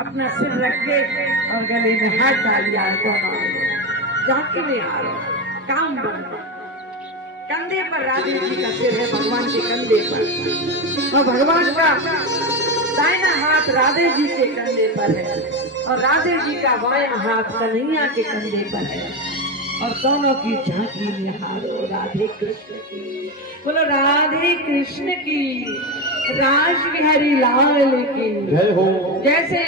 अपना सिर रख के और गले में हाथ डाल दिया है दोनों झांकी में आ रहे काम बन कंधे पर राधे जी का सिर है भगवान के कंधे पर और भगवान का दाहिना हाथ राधे जी के कंधे पर है और राधे जी का बायां हाथ कन्हैया के कंधे पर है और दोनों की झांकी में हारो राधे कृष्ण की। बोलो राधे कृष्ण की, राज बिहारी लाल की जय हो। जैसे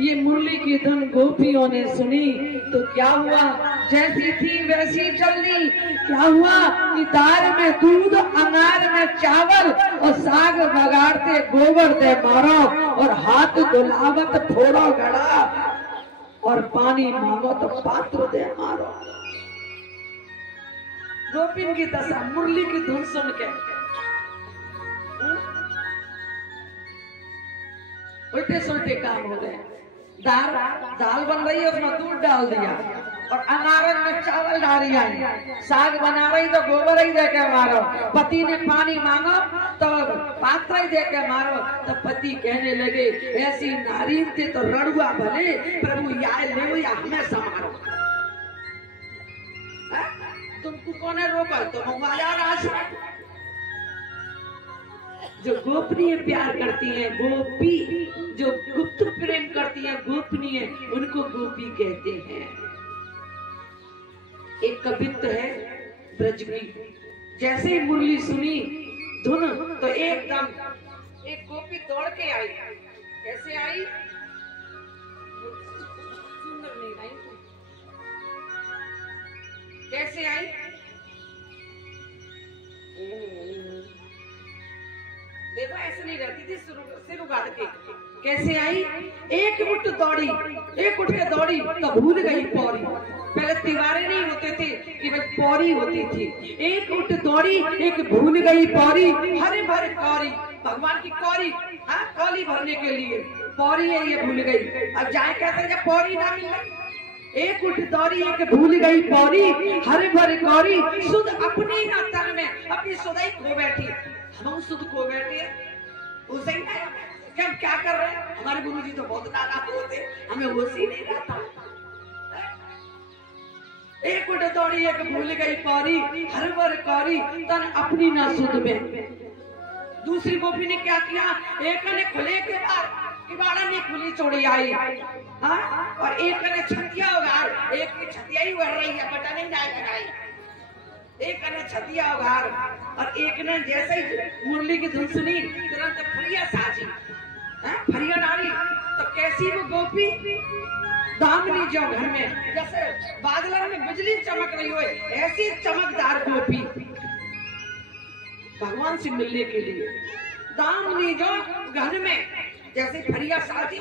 ये मुरली की धुन गोपियों ने सुनी तो क्या हुआ, जैसी थी वैसी चल दी। क्या हुआ कि दार में दूध, अनार में चावल और साग बगाड़ते गोबर दे मारो और हाथ धुलावत फोड़ो गड़ा और पानी मांगो तो पात्र दे मारो। गोपिन की दशा मुरली की धुन सुन के उल्टे सुलटे काम हो गए। दाल बन रही है उसमें दूध डाल दिया और अनारन में चावल डाल दिया, साग बना रही तो गोबर ही दे के मारो। पति ने पानी मांगो तो पात्र ही दे के मारो। तो पति कहने लगे ऐसी नारी थे तो रड़ुआ भले प्रभु या ले या हमें समारो। तुमको कौन रोका, तुम राज। जो गोपनीय प्यार करती हैं गोपी, जो गुप्त प्रेम करती हैं गोपनीय, उनको गोपी कहते हैं। एक कवित्व है ब्रज की, जैसे ही मुरली सुनी धुन तो एकदम एक गोपी दौड़ के आई। कैसे आई, सुंदर नहीं आई, कैसे आई, देखो ऐसे नहीं रहती थी, सिर उगाड़ के कैसे आई। एक उठ दौड़ी, एक उठ के दौड़ी तो भूल गई पौड़ी। पहले तिवारे नहीं होते थे कि बस पौड़ी होती थी। एक उठ दौड़ी, एक भूल गई पौड़ी। हरे भरे कौड़ी, भगवान की कौड़ी, हाँ कौली भरने के लिए पौड़ी है, ये भूल गई। अब जाए कैसे जब पौड़ी ना मिले। एक उठ दौड़ी, एक भूल गई पौड़ी, हरे भरे कौड़ी। सुध अपनी ना तन में अपनी सुधाई खो बैठी। हम सुध खो बैठे उसे ही क्या कर रहे हैं। हमारे गुरुजी तो बहुत नाराज होते, हमें होश ही नहीं रहता। एक उठ दौड़ी, एक भूल गई पौड़ी, हर भर कौड़ी, तन अपनी ना सुध में। दूसरी गोपी ने क्या किया, एक ने खुले के बाद किवाड़ा ने खुली चोड़ी आई, हाँ, और एक ने छतिया उगार, एक की छतिया ही उड़ रही है, पता नहीं जाए लगाई। एक ने छतिया उगार और एक ने जैसे ही मुरली की धुन सुनी तुरंत फरिया साजी, फरिया डाली। तो कैसी वो गोपी, दामनी जो घर में जैसे बादलों में बिजली चमक रही हो, ऐसी चमकदार गोपी भगवान से मिलने के लिए। दामनी जो घर में जैसे फरिया साजी,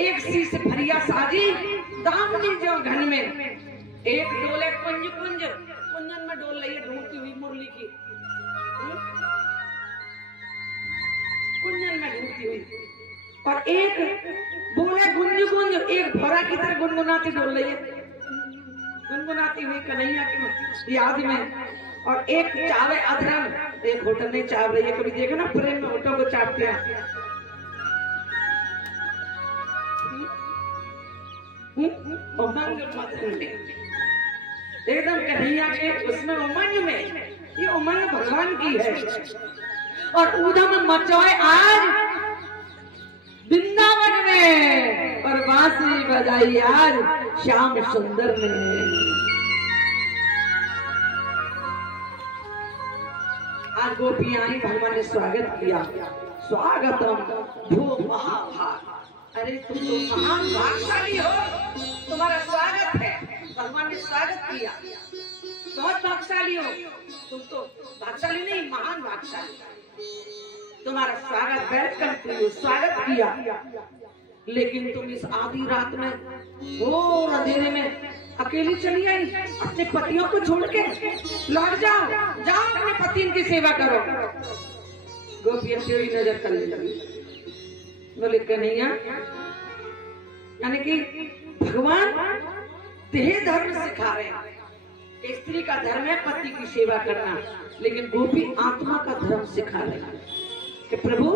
एक सी से फरिया साजी। दामनी जो घर में एक डोले कुंज कुंज, कुंजन में डोल रही है ढूंढती हुई मुरली की, कुंजन में ढूंढती हुई। और एक बोले गुंज गुंज, एक भौरा की तरह गुनगुनाती डोल रही है, गुनगुनाती हुई कन्हैया की याद में। और एक चावे अधरन, एक होटल में चाव रही है। कभी देखो ना प्रेम में होटल को चाटते हैं। उमंग मधुर में, एकदम कन्हैया के उसमें उमंग में, ये उमंग भगवान की है। और उधम मचोए आज वृंदावन में और बांसुरी बजाई आज श्याम सुंदर ने। आज गोपियां आई, भगवान ने स्वागत किया। स्वागतम भो महाभाग। अरे तुम तो महान भागशाली हो, तुम्हारा स्वागत है। भगवान ने स्वागत किया, बहुत भागशाली हो तुम तो, भागशाली नहीं महान भागशाली। तुम्हारा स्वागत वेलकम किया, स्वागत किया। लेकिन तुम इस आधी रात में घोर अंधेरे में अकेली चली आई, अपने पतियों को छोड़ के। लौट जाओ, जाओ अपने पति की सेवा करो। गोपियां तेरी नजर करने लगी, बोले कन्हैया, यानी कि भगवान देह धर्म सिखा रहे हैं। स्त्री का धर्म है पति की सेवा करना, लेकिन गोपी आत्मा का धर्म सिखा रहे हैं कि प्रभु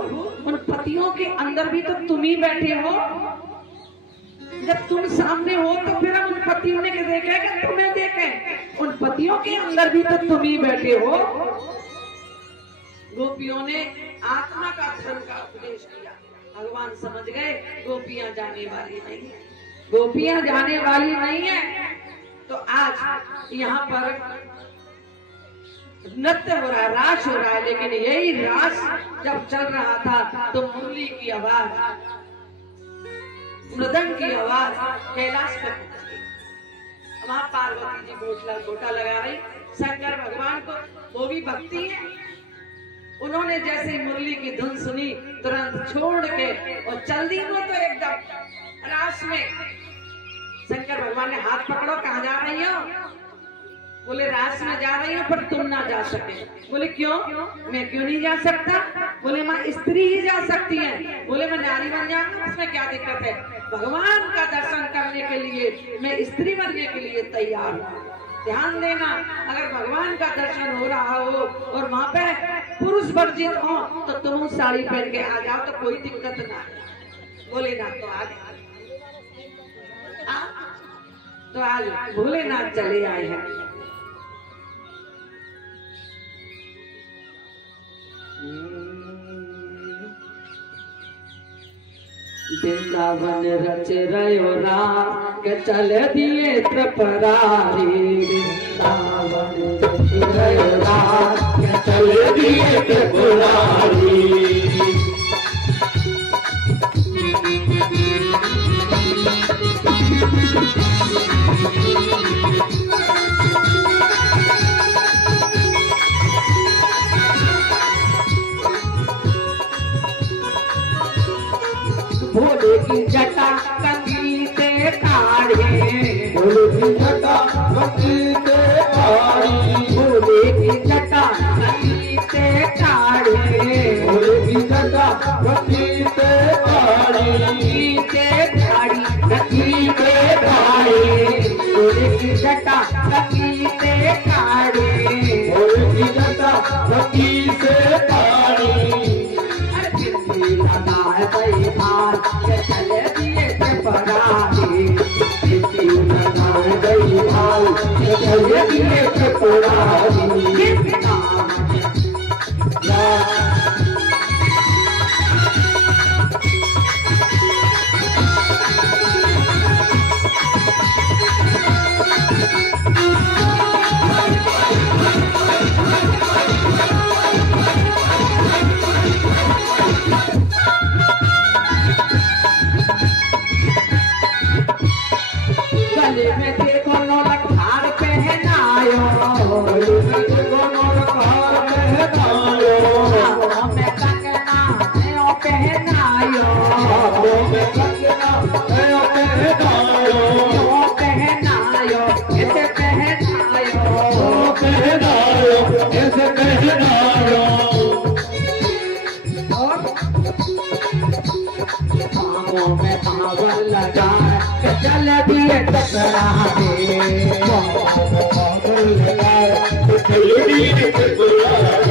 उन पतियों के अंदर भी तो तुम ही बैठे हो। जब तुम सामने हो तो फिर हम उन पतियों ने देखे कि तुम्हें देखें? उन पतियों के अंदर भी तो तुम ही बैठे हो। गोपियों ने आत्मा का धर्म का उपदेश किया। भगवान समझ गए गोपियां जाने वाली नहीं है, गोपियां जाने वाली नहीं है। तो आज यहाँ पर नृत्य हो रहा है, रास हो रहा है, लेकिन यही रास जब चल रहा था तो मुरली की आवाज, मृदंग की आवाज कैलाश पर पहुंच गई। वहां पार्वती जी गोटा लगा रही, शंकर भगवान को वो भी भक्ति है, उन्होंने जैसे मुरली की धुन सुनी तुरंत छोड़ के और चल दी वो तो एकदम रास में। शंकर भगवान ने हाथ पकड़ो, कहाँ जा रही हो? बोले रास में जा रही हो पर तुम ना जा सके। बोले क्यों? मैं क्यों नहीं जा सकता? बोले माँ स्त्री ही जा सकती है। बोले मैं नारी बन जाऊंगा, उसमें क्या दिक्कत है? भगवान का दर्शन करने के लिए मैं स्त्री बनने के लिए तैयार हूँ। ध्यान देना, अगर भगवान का दर्शन हो रहा हो और वहां पे पुरुष वर्जित हो तो तुम साड़ी पहन के आ जाओ तो कोई दिक्कत ना है। बोले ना तो आज तो आज भोलेनाथ चले आए हैं। वृंदावन रच रयो राम के चल दिए त्रिपुरारी। वृंदावन रच रयो राम के चल दिए त्रिपुरारी। भोले की जटा कंगी से काढ़े, भोले की जटा कंगी से काढ़ी, भोले की जटा कंगी से काढ़े, भोले की जटा कंगी से काढ़ी, से काढ़ी कंगी से काढ़े, भोले की जटा कंगी से काढ़े, भोले की जटा कंगी से काढ़ी। चले दिए त्रिपुरारी, चले दिए त्रिपुरारी। चल दिए त्रिपुरारी।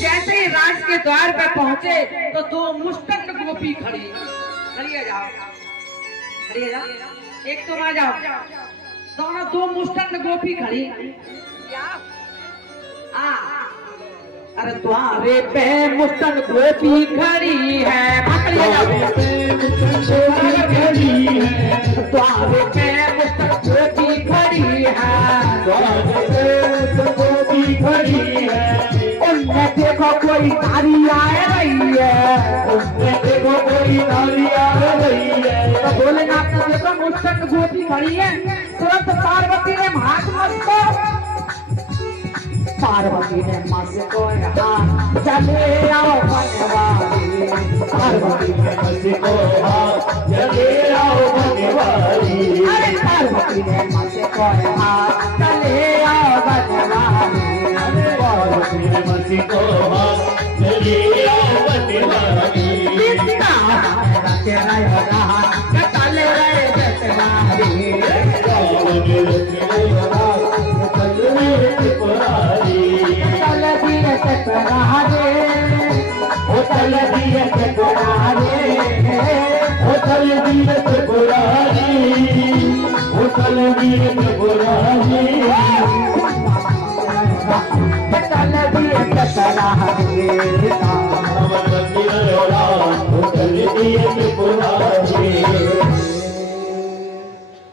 जैसे ही राज के द्वार पर पहुंचे तो दो मुस्टंड गोपी खड़ी। खड़ी जाओ, खड़ी जाओ, एक तुम आ जाओ। दोनों दो मुस्टंड गोपी खड़ी। अरे द्वारे पे मुस्टंड गोपी खड़ी है। द्वारे पे मुस्टंड गोपी खड़ी है। उनमें देखो कोई नारी आ रही है। तो भोलेनाथ ने देखो मुस्टंड गोपी खड़ी है। तुरंत पार्वती ने हाथ मस्तो। पार्वती ने मस को चले आओ बनवारी। पार्वती ने मस को चले आओ बनवारी। अरे पार्वती ने मस को चले आओ बनवारी। पार्वती ने मस को चले आओ बनवारी। तेरा योगा चले रहे जतवारी।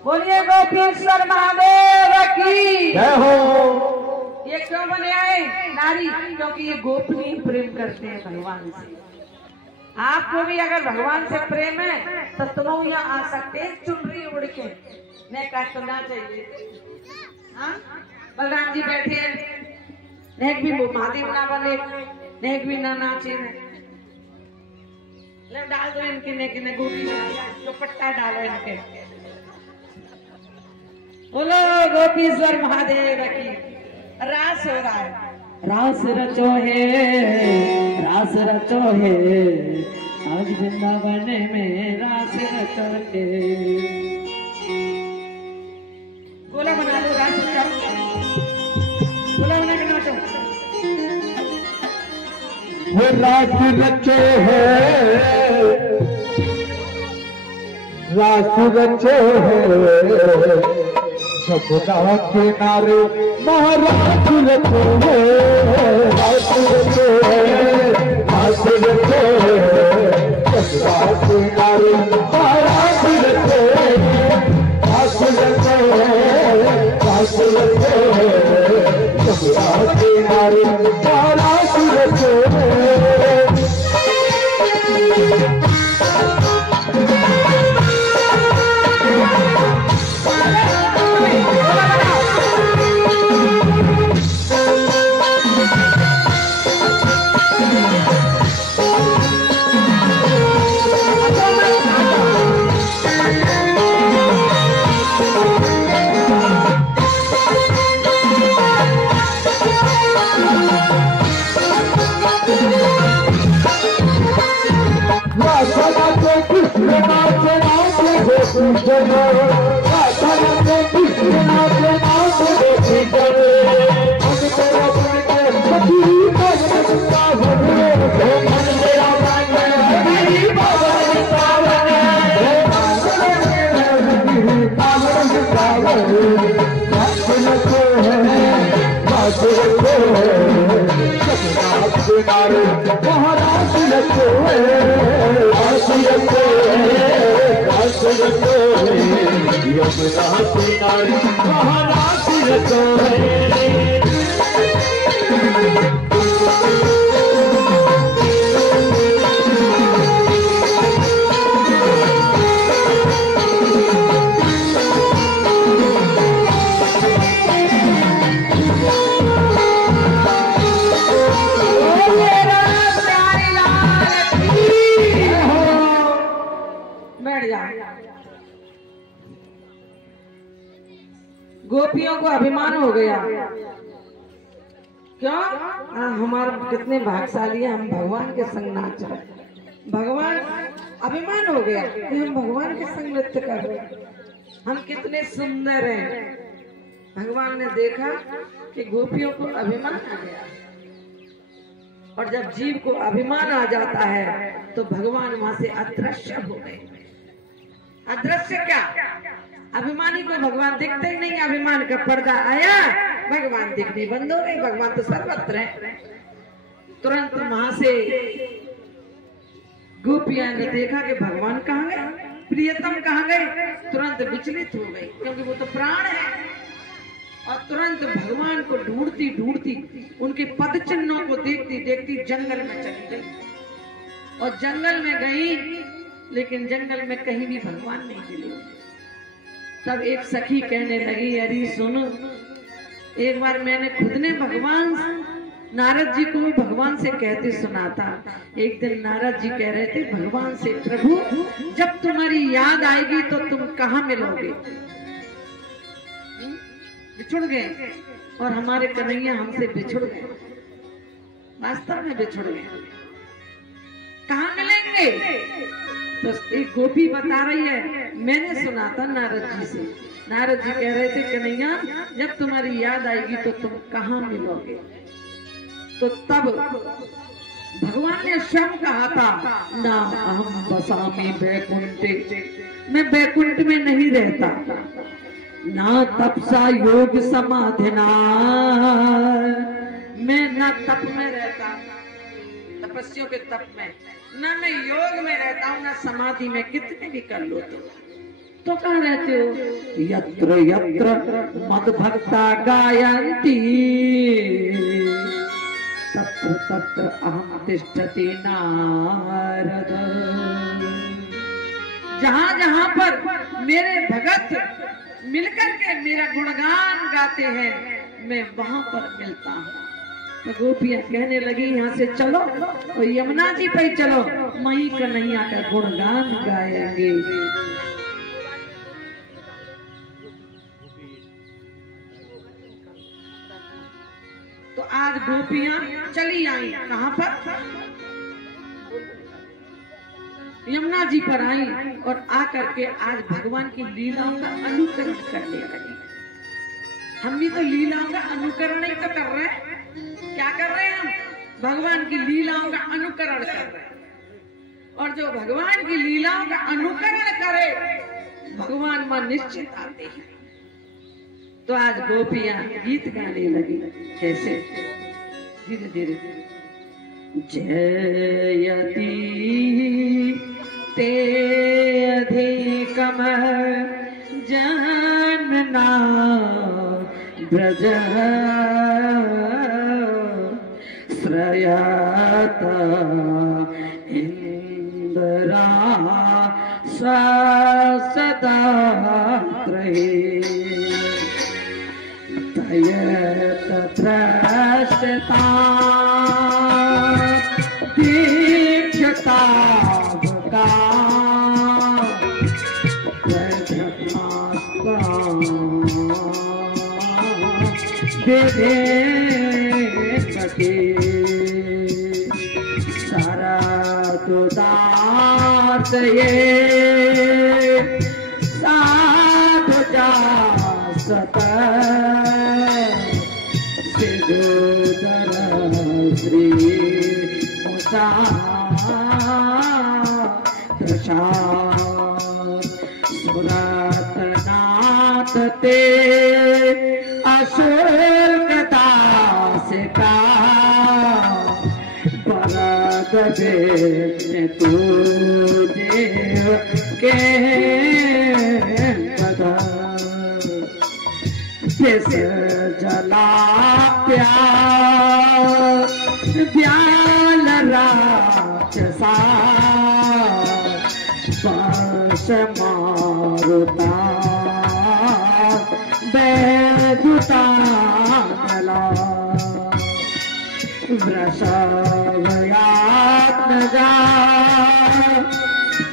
बोलिए गोपीश्वर महादेव की जय हो। ये क्यों बने आए नारी? क्योंकि ये गोपनी प्रेम करते हैं भगवान से। आपको भी अगर भगवान से प्रेम है तो तुम यहाँ आ सकते हैं चुनरी उड़ के। मैं काटना चाहिए। हाँ, बलराम जी बैठे हैं, नेक भी महादेव ना बने, नेक भी ना नाचे। ले डाल दो इनके नेक ने गोपी जो पट्टा डालो इनके। बोलो गोपीश्वर महादेव की। रास हो रहा है। रास रचो है, रास रचो है, आज वृंदावन में रास रचो है। बोला बना लो रास रचो। बोला बना के नाचो। वो रास रचे है, रास रचे है, सपना किनारे महाराज रखे हैं। रास रचे है, रास रचे है, सपना किनारे महाराज रखे हैं। रास रचे है, रास रचे है, सपना किनारे महाराज रखे हैं। गोपियों को अभिमान हो गया। क्यों? हमारा कितने भाग्यशाली है, हम भगवान के संग नाच रहे। भगवान अभिमान हो गया कि हम भगवान के संग नृत्य कर रहे हैं। हम कितने सुंदर हैं। भगवान ने देखा कि गोपियों को अभिमान आ गया, और जब जीव को अभिमान आ जाता है तो भगवान वहां से अदृश्य हो गए। अदृश्य क्या, अभिमानी को भगवान दिखते ही नहीं, अभिमान का पर्दा आया, भगवान दिखने बंद हो गए। भगवान तो सर्वत्र है। तुरंत वहां से गोपियां ने देखा कि भगवान कहाँ गए, प्रियतम कहाँ गए, तुरंत विचलित हो गई, क्योंकि वो तो प्राण है। और तुरंत भगवान को ढूंढती ढूंढती, उनके पद चिन्हों को देखती देखती जंगल में चली गई। और जंगल में गई, लेकिन जंगल में कहीं भी भगवान नहीं मिले। तब एक सखी कहने लगी, अरे सुनो, एक बार मैंने खुद ने भगवान नारद जी को भगवान से कहते सुना था। एक दिन नारद जी कह रहे थे भगवान से, प्रभु जब तुम्हारी याद आएगी तो तुम कहाँ मिलोगे। बिछुड़ गए, और हमारे कन्हैया हमसे बिछुड़ गए, वास्तव में बिछुड़ गए। कहाँ मिलेंगे? तो एक गोपी बता रही है, मैंने सुना था नारद जी से। नारद जी कह रहे थे कन्हैया जब तुम्हारी याद आएगी तो तुम कहाँ मिलोगे। तो तब भगवान ने स्वयं कहा था, ना अहम बसामी बैकुंठे, मैं बैकुंठ में नहीं रहता, ना तपसा योग समाधिना, मैं न तप में रहता, तपस्वियों के तप में, ना मैं योग में रहता हूँ, ना समाधि में, कितने भी कर लो तो कहाँ रहते हो? यत्र यत्र मद भक्ता गायन्ति तत्र तत्र अहम तिष्ठति नारद। जहाँ जहाँ पर मेरे भगत मिलकर के मेरा गुणगान गाते हैं, मैं वहां पर मिलता हूँ। तो गोपियां कहने लगी, यहाँ से चलो और यमुना जी पे चलो, वहीं कन्हैया का गुणगान गाएंगे। तो आज गोपियां चली आई, कहाँ पर? यमुना जी पर आई, और आकर के आज भगवान की लीलाओं का अनुकरण करने लगी। हम भी तो लीलाओं का अनुकरण ही तो कर रहे हैं। क्या कर रहे हैं हम? भगवान की लीलाओं का अनुकरण कर रहे हैं। और जो भगवान की लीलाओं का अनुकरण करे, भगवान मां निश्चित आते हैं। तो आज गोपियां गीत गाने लगी। कैसे? धीरे धीरे। जयति ते अधिकम जानना ब्रज श्रयत इंद्रा सदा त्रये तयत त्रस्ता दीक्षता का सारदुदास ये साधु जासत सिद्धोदर श्री मुसा दशा सुरतनाथ ते अशोकदास का बरद दे तू देव के पदा जिस जला प्यार ब्याल राक्षसा पास मारुता बैदुता नला वृषभयात न जा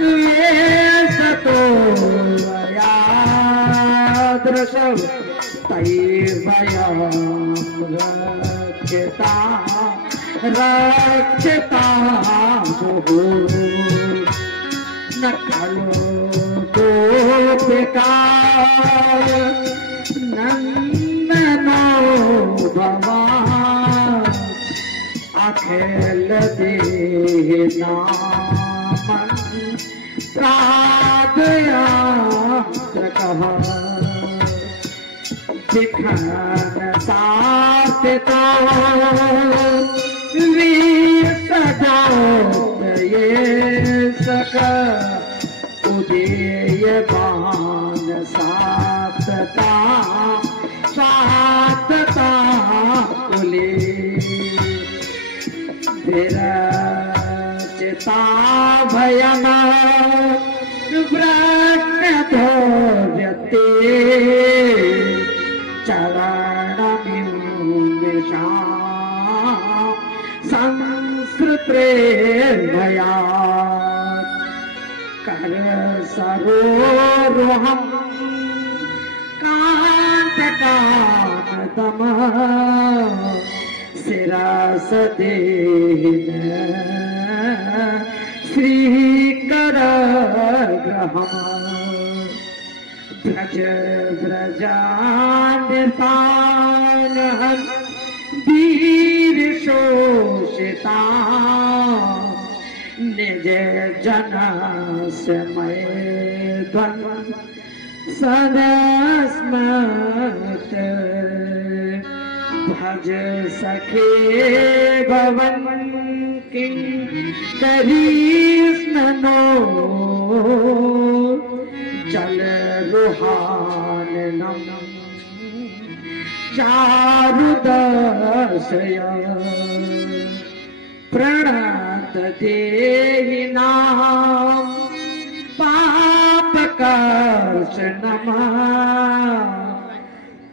ये सतो वृषभ तैर्वयं रक्षता रक्षता न खलो गोपिका नंद भवान अखेल देना प्रादया कहा दिखन साथ तो वीर सजाओ ये सक उदय बान सातता उली विरचिता भयना व्रतधोर्यते चरणमिषा संस्कृत्रेर्भया कर सरोरुहं कांतकामतम शिरसदेन श्रीकरग्रहम् ब्रज व्रजान्यतानहं वीर शोषिता निज जन समय ध्वन सदस्मत भज सखे भवन किं करीस्नो जल रुहाननम चारुदशय प्रणत देहि नाम पापकर्षणम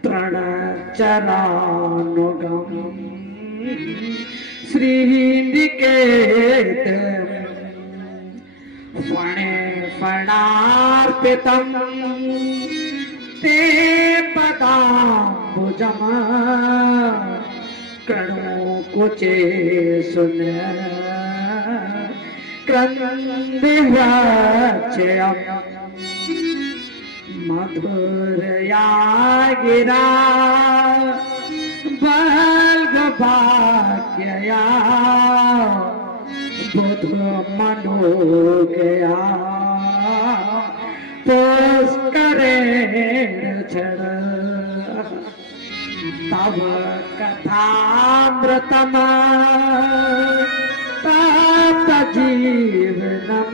तृणचरानुगम श्रीनिकेत फणे फणार्पितं ते पदाम्बुजम कृणुकुचे सुन क्रन्दिह्राच्यम् मधुरया गिरा बल्गभाग्यया बुध मनोगया पुष्करेण छड़ तव कथामृतम तप्त जीवनम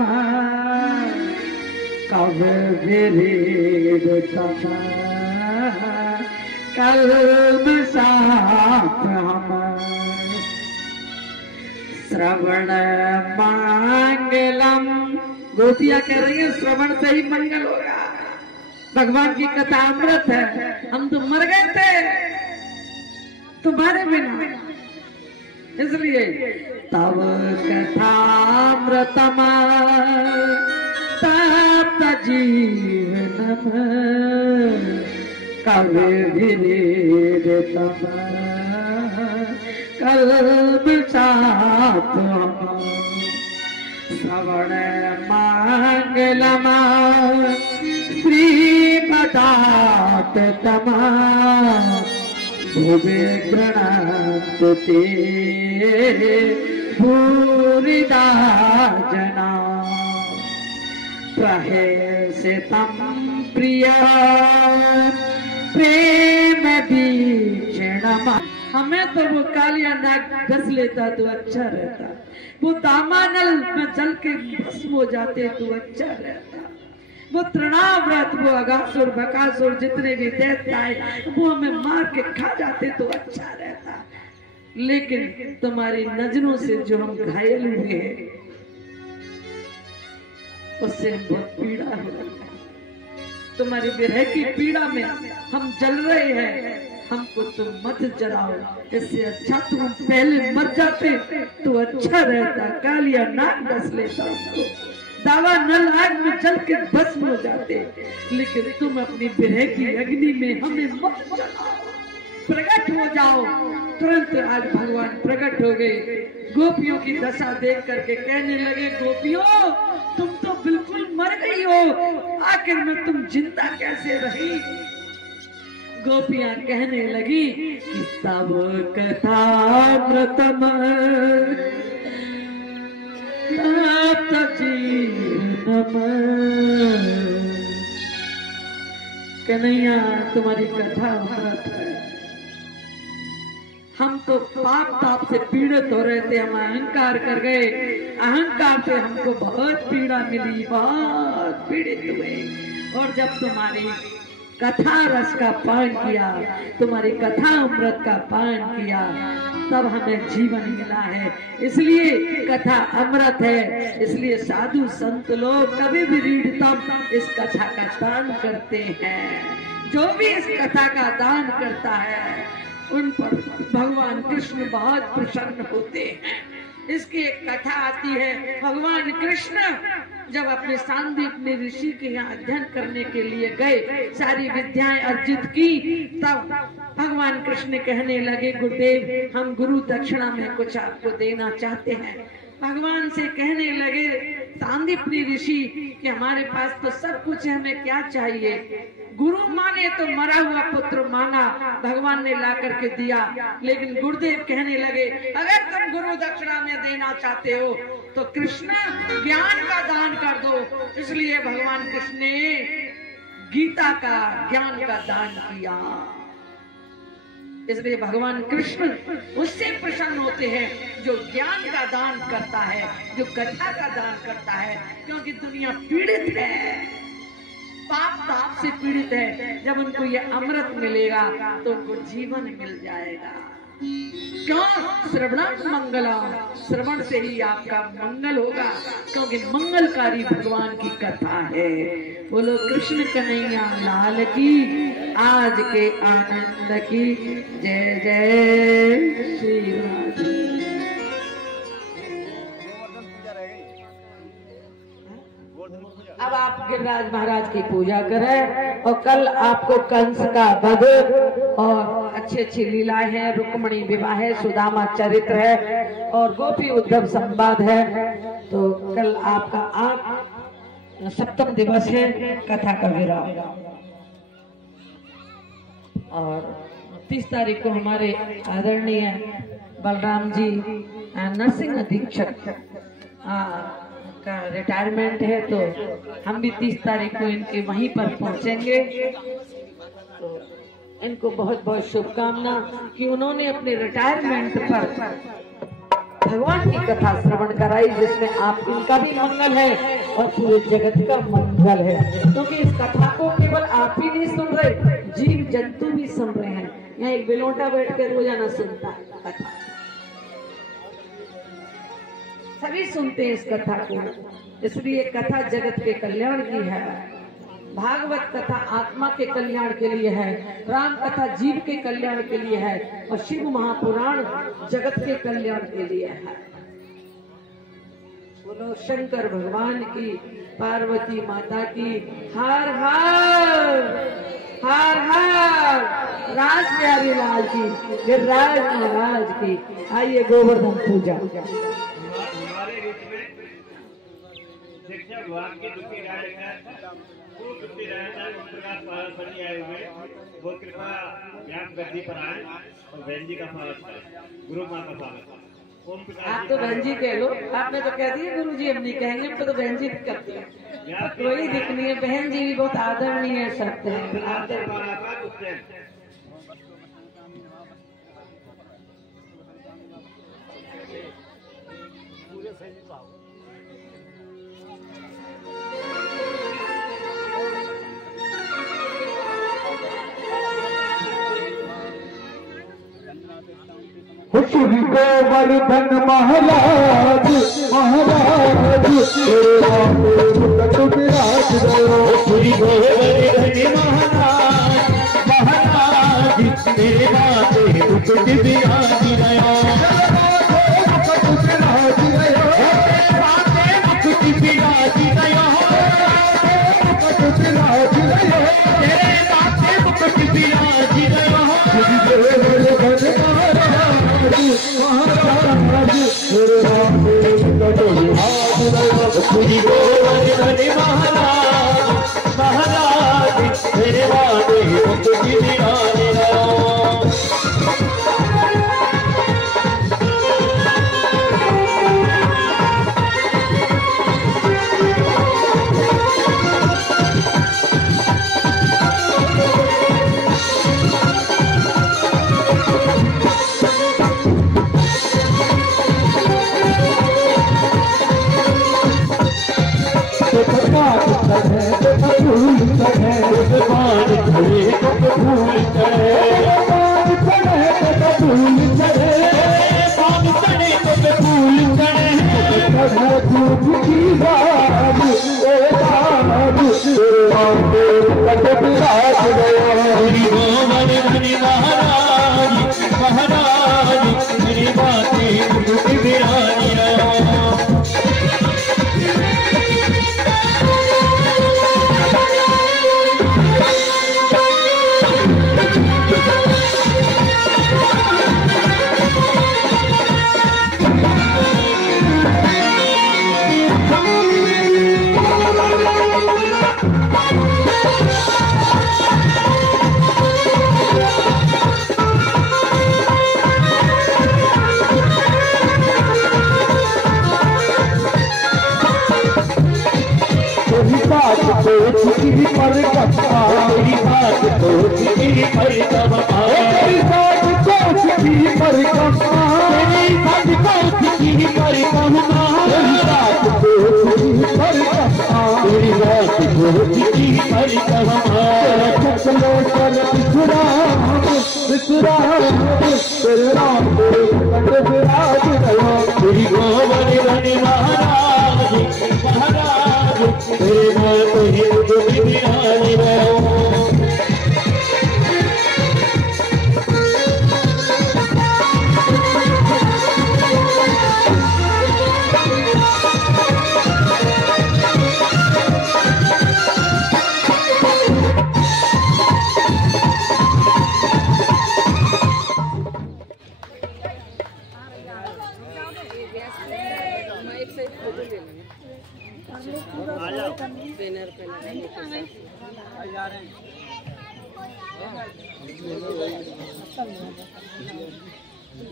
कव विरीड तम कल्ब साप्रम श्रवण मंगलम। गोपियां कह रही है श्रवण से ही मंगल होगा। भगवान की कथा अमृत है। हम तो मर गए थे तुम्हारे बिना, इसलिए तव कथामृतम तप्त जीवनम कवि विरीडतम कल्ब चापम श्रवण मंगलम श्रीपदातम भुवि गृह्णातु ते भूरिदा जना प्रहेसितं प्रिय प्रेम दीक्षिणम्। हमें तो वो कालिया नाग डस लेता तो अच्छा रहता, वो दामानल में जल के भस्म हो जाते तो अच्छा रहता, वो तृणाव्रत, वो अगासुर बकासुर जितने भी दैत्य आए वो हमें मार के खा जाते तो अच्छा रहता। लेकिन तुम्हारी नजरों से जो हम घायल हुए हैं उससे बहुत पीड़ा हो रही है। तुम्हारी विरह की पीड़ा में हम जल रहे हैं, हमको तुम मत जलाओ। इससे अच्छा तुम पहले मर जाते तो अच्छा रहता। कालिया नाग डस लेता हमको, दावा नल आग में जल के भस्म हो जाते। लेकिन तुम अपनी विरह की अग्नि में हमें मत जलाओ, प्रकट हो जाओ। तुरंत आज भगवान प्रकट हो गए। गोपियों की दशा देख करके कहने लगे, गोपियों तुम तो बिल्कुल मर गई हो, आखिर में तुम जिंदा कैसे रही? गोपियां कहने लगी कि तब कथामृतम तप्त जीवनम। कन्हैया तुम्हारी कथा अमृत है। हम तो पाप ताप से पीड़ित हो रहे थे, हम अहंकार कर गए, अहंकार से हमको बहुत पीड़ा मिली, बहुत पीड़ित हुए। और जब तुम्हारी कथा रस का पान किया, तुम्हारी कथा अमृत का पान किया, तब हमें जीवन मिला है। इसलिए कथा अमृत है। इसलिए साधु संत लोग कभी भी रीढ़तम इस कथा का दान करते हैं। जो भी इस कथा का दान करता है उन पर भगवान कृष्ण बहुत प्रसन्न होते हैं। इसकी एक कथा आती है, भगवान कृष्ण जब अपने सांदीपनी ऋषि के यहाँ अध्ययन करने के लिए गए, सारी विद्याएं अर्जित की, तब भगवान कृष्ण कहने लगे, गुरुदेव हम गुरु दक्षिणा में कुछ आपको देना चाहते हैं। भगवान से कहने लगे सांदीपनी ऋषि कि हमारे पास तो सब कुछ है, हमें क्या चाहिए। गुरु माने तो मरा हुआ पुत्र मांगा, भगवान ने ला करके दिया। लेकिन गुरुदेव कहने लगे अगर तुम गुरु दक्षिणा में देना चाहते हो तो कृष्ण ज्ञान का दान कर दो। इसलिए भगवान कृष्ण ने गीता का, ज्ञान का दान किया। इसलिए भगवान कृष्ण उससे प्रसन्न होते हैं जो ज्ञान का दान करता है, जो कथा का दान करता है। क्योंकि दुनिया पीड़ित है, पाप ताप से पीड़ित है। जब उनको ये अमृत मिलेगा तो उनको जीवन मिल जाएगा। क्यों? श्रवणं मंगलम, श्रवण से ही आपका मंगल होगा, क्योंकि मंगलकारी भगवान की कथा है। बोलो कृष्ण कन्हैया लाल की, आज के आनंद की जय जय श्री राधे। अब आप गिरिराज महाराज की पूजा करें और कल आपको कंस का वध और अच्छी अच्छी लीलाएं हैं, रुक्मणी विवाह है, सुदामा चरित्र है और गोपी उद्धव संवाद है। तो कल आपका सप्तम दिवस है, कथा का विराम। और 30 तारीख को हमारे आदरणीय बलराम जी नरसिंह अधीक्षक का रिटायरमेंट है, तो हम भी 30 तारीख को इनके वहीं पर पहुंचेंगे। तो इनको बहुत बहुत शुभकामना कि उन्होंने अपने रिटायरमेंट पर भगवान की कथा श्रवण कराई, जिसमें आप इनका भी मंगल है और पूरे जगत का मंगल है। क्योंकि इस कथा को केवल आप ही नहीं सुन रहे, जीव जंतु भी सुन रहे हैं। यहाँ एक बिलोटा बैठ कर रोजाना सुनता है कथा, सभी सुनते हैं इस कथा को। इसलिए कथा जगत के कल्याण की है, भागवत कथा आत्मा के कल्याण के लिए है, राम कथा जीव के कल्याण के लिए है और शिव महापुराण जगत के कल्याण के लिए है। बोलो शंकर भगवान की, पार्वती माता की, हर हर हर हर, राज बिहारी लाल की, गिरिराज महाराज की। आइए गोवर्धन पूजा। शिक्षा विभाग के दुखी राय आए हुए, वो कृपा ज्ञान गद्दी पर आए और बहन जी का स्वागत करें। गुरु माँ का स्वागत। आप तो बहन जी कह लो, आपने तो कह दिया गुरु जी हम नहीं कहेंगे, हमको तो बहन जी करते हैं, कोई दिक्कत नहीं है। बहन जी भी बहुत आदरणीय शब्द है। श्री गोवर्धन महाराज महाराज, विराज श्री गोवर्धन महाराज महाराज, तेरे बातें मुकुट विराज रहा, मुकुट विराज रहा, बातें मुकुट विराज रहा, मुकुट विराज रहा, तेरे बातें मुकुट विराज रहा। श्री गोवर्धन महाराज श्री गोवर्धन महाराज महाराज, तेरे बातें मुकुट विराज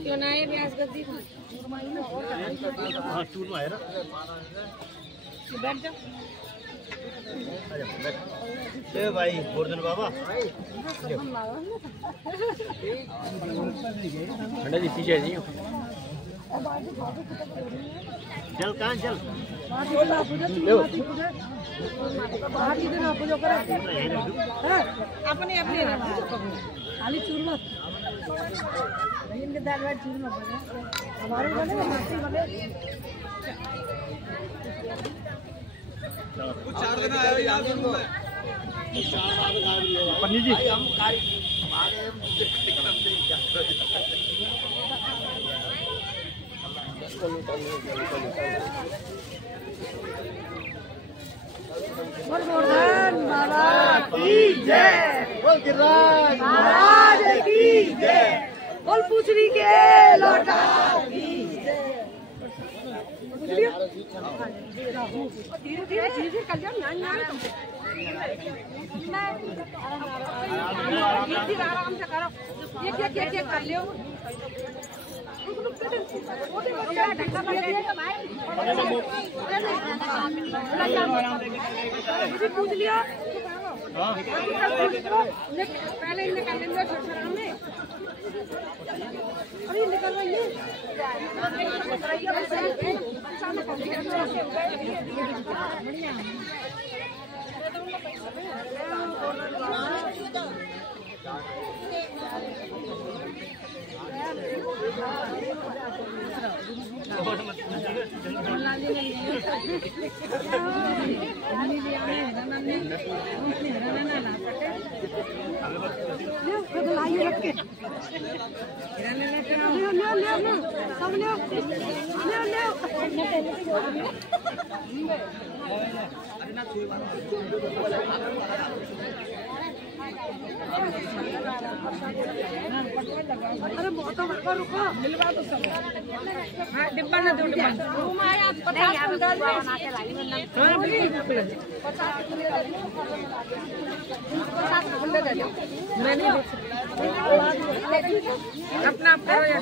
क्यों ना ये ब्याज गद्दी हाँ टूर में आया ना बैठ जाओ ले भाई गोवर्धन बाबा ठंडा जी पीछे जी चल कहाँ चल अपने अपने खाली चूरमा इनके दाल वाट चूरमा बने हमारे बने माटी बने कुछ 4 दिन आया यार पन्नी जी गोवर्धन महाराज की जय, बोल गिरिराज महाराज की जय, बोल पूछड़ी के लौटा की जय। धीरे धीरे धीरे कल्याण आराम से करो एक कर लियो पूछ लिया पहले निकल लेंगे ससुराल में अभी निकल रही है अरे बहुत रुको मिलवा दो सब हाँ डिब्बा ना दो डिब्बा रूम आया 50 बना के लाई हां भी 50 दे दो मैं नहीं अपना करो या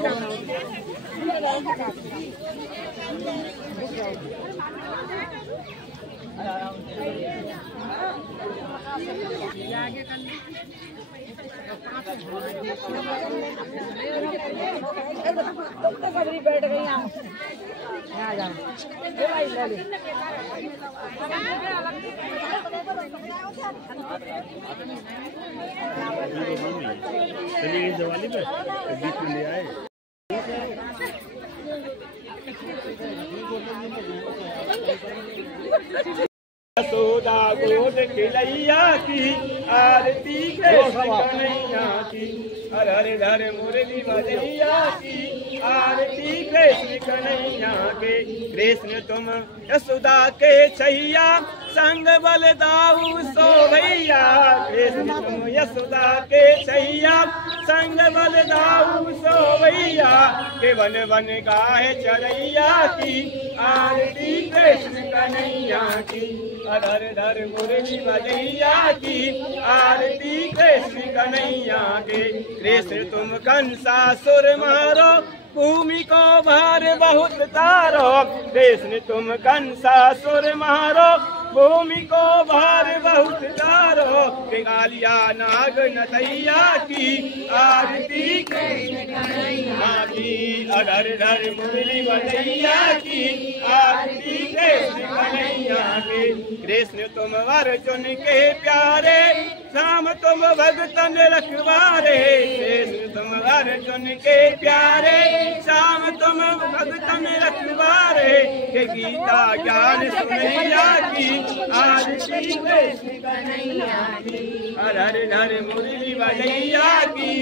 आगे कर बैठ गई चलिए इस दिवाली पे बीच में ले आए। यशोदा गोद खिलैया की आरती कृष्ण कन्हैया की, हर हर धर मुरली बजैया की आरती कृष्ण कन्हैया के। कृष्ण तुम यशोदा के छैया संग बलदाऊ सो भैया, कृष्ण तुम यशोदा के छैया संग बलदाऊ सो भैया, के वन वन गाहे चरैया की आरती कृष्ण कन्हैया की, धर धर मुरली बजैया की आरती कृष्ण कन्हैया के। कृष्ण तुम कंसासुर मारो भूमि को भार बहुत तारो, कृष्ण तुम कंसासुर मारो भूमि को भार बहुत तारो, गालिया नाग नदैया की आरती कृष्ण कन्हैया की, धर धर मुरली बजैया की आरती कृष्ण कन्हैया के। कृष्ण तुम अर्जुन के प्यारे श्याम तुम भगतन रखवारे, कृष्ण तुम अर्जुन के प्यारे श्याम तुम भगतन रखवारे, के गीता ज्ञान सुनैया की आरती कृष्ण कन्हैया की, हर हर हर मुरली बजैया की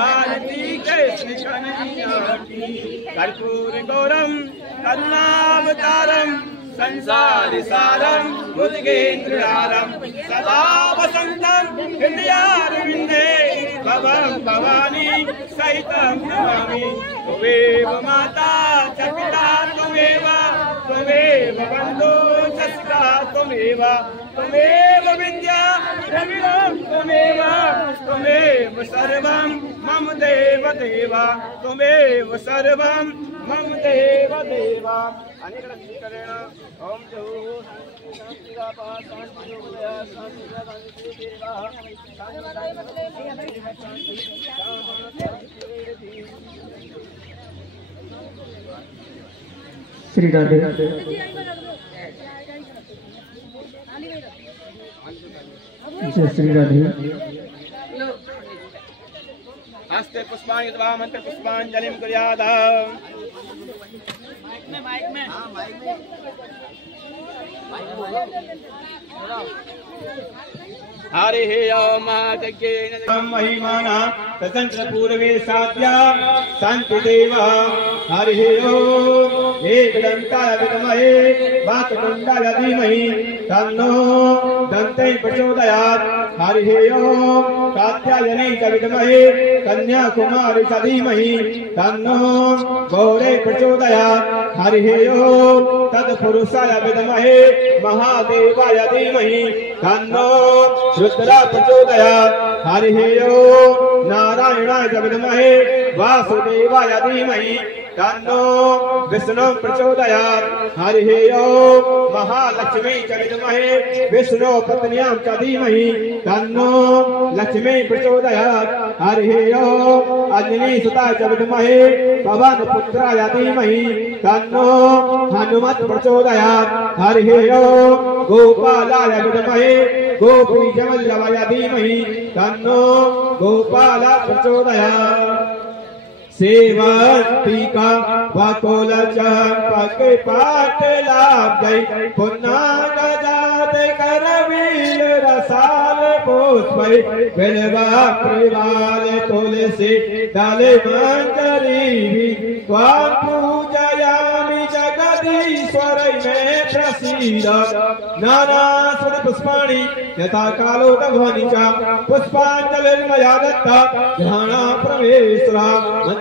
आरती कृष्ण कन्हैया की। कर्पूर गौरम करुणावतारम संसार सारम भुजगेन्द्रहारम सदा वसंतम हृदयारविंदे भवं भवानी सहितं नमामि। त्वमेव माता च पिता त्वमेव, त्वमेव बन्धो च सखा त्वमेव, त्वमेव विद्या द्रविणं त्वमेव, त्वमेव सर्वं मम देव देव, त्वमेव सर्वं मम देव देव। अनेकरेण ओम जयो श्री राधे। जय श्री राधे। हस्ते पुष्पाणि तवा मंत्र पुष्पांजलिं कुर्यात्। माइक में हरि महिमाना ततंत्र पूर्वे साध्या शांति देव। हरि ओम एकदंताय विद्महे वाक्दंडाय धीमहि तन्नो दन्ते प्रचोदयात्। हरि ओम कात्यायनी च विद्महे कन्याकुमारी च धीमहि तन्नो गौरे प्रचोदयात्। हरि ओम तत्पुरुषाय विद्महे महादेवाय धीमहि तन्नो रुद्रा प्रचोदयात्। हरि ओम नारायणाय च विद्महे वासुदेवाय धीमहि तन्नो विष्णु प्रचोदयात्। हरि ओम महालक्ष्मी च विद्महे विष्णु पत्न्यां च धीमहि तन्नो लक्ष्मी प्रचोदयात्। हरि ओम अंजनी सुताय च विद्महे पवन पुत्राय धीमहि तन्नो हनुमत् प्रचोदयात्। हरि ओम गोपालाय विद्महे गोपी जवल्लभाय धीमहि तन्नो गोपाल प्रचोदयात्। सेवंतिका वकुल चंपक पाटलाभ जय पुन्ना गजात करवील रसाल पुष्पै बिल्वा प्रिवाल तुलसी दल मंजरी त्वां पूजयामि जगदीश्वर में प्रसीद। नानास्वत पुष्पाणि यथा कालो दघ्वानि च पुष्पाञ्जलिर्मया दत्ता ध्याना परमेश्वरा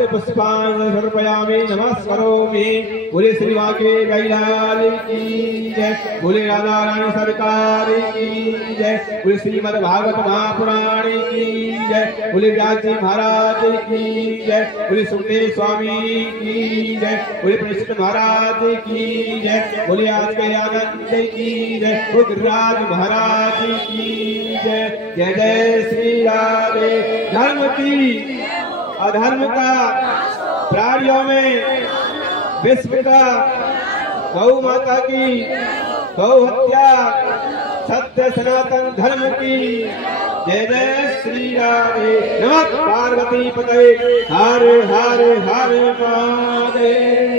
पुष्पांजलि समर्पयामि नमस्करोमि। बोले श्री वाके गैलाल की जय, बोले राधा रानी सरकार की जय, बोले श्रीमद् भागवत महापुराण की जय, बोले व्यास जी महाराज की जय, बोले सुखदेव स्वामी की जय, बोले प्रसिद्ध महाराज की जय, बोले आज के आनंद की जय, गिरिराज महाराज की जय। जय जय श्री राधे। धर्म की अधर्म का प्राणियों में विश्व का गौ माता की, गौ हत्या सत्य सनातन धर्म की। जय जय श्री राधे। नमः पार्वती पते। हर हर हर महादेव।